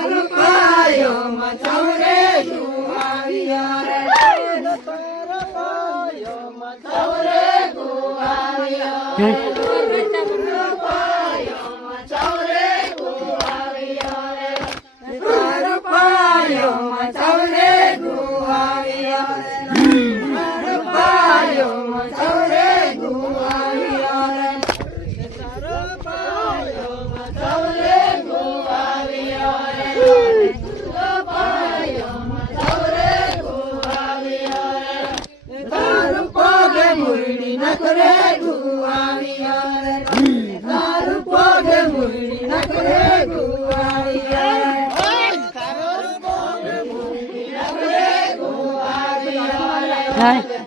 પાયો મચવરે ગુવાવ્યો રે પાયો મચવરે ગુવાવ્યો રે પાયો મચવરે ગુવાવ્યો રે પાયો મચવરે ગુવાવ્યો રે પાયો મચવરે ગુવાવ્યો રે પાયો મચવરે ગુવાવ્યો રે તારું પગે મુરડી નખરે ગુવાવ્યો રે તારું પગે મુરડી નખરે ગુવાવ્યો રે તારું પગે મુરડી નખરે ગુવાવ્યો રે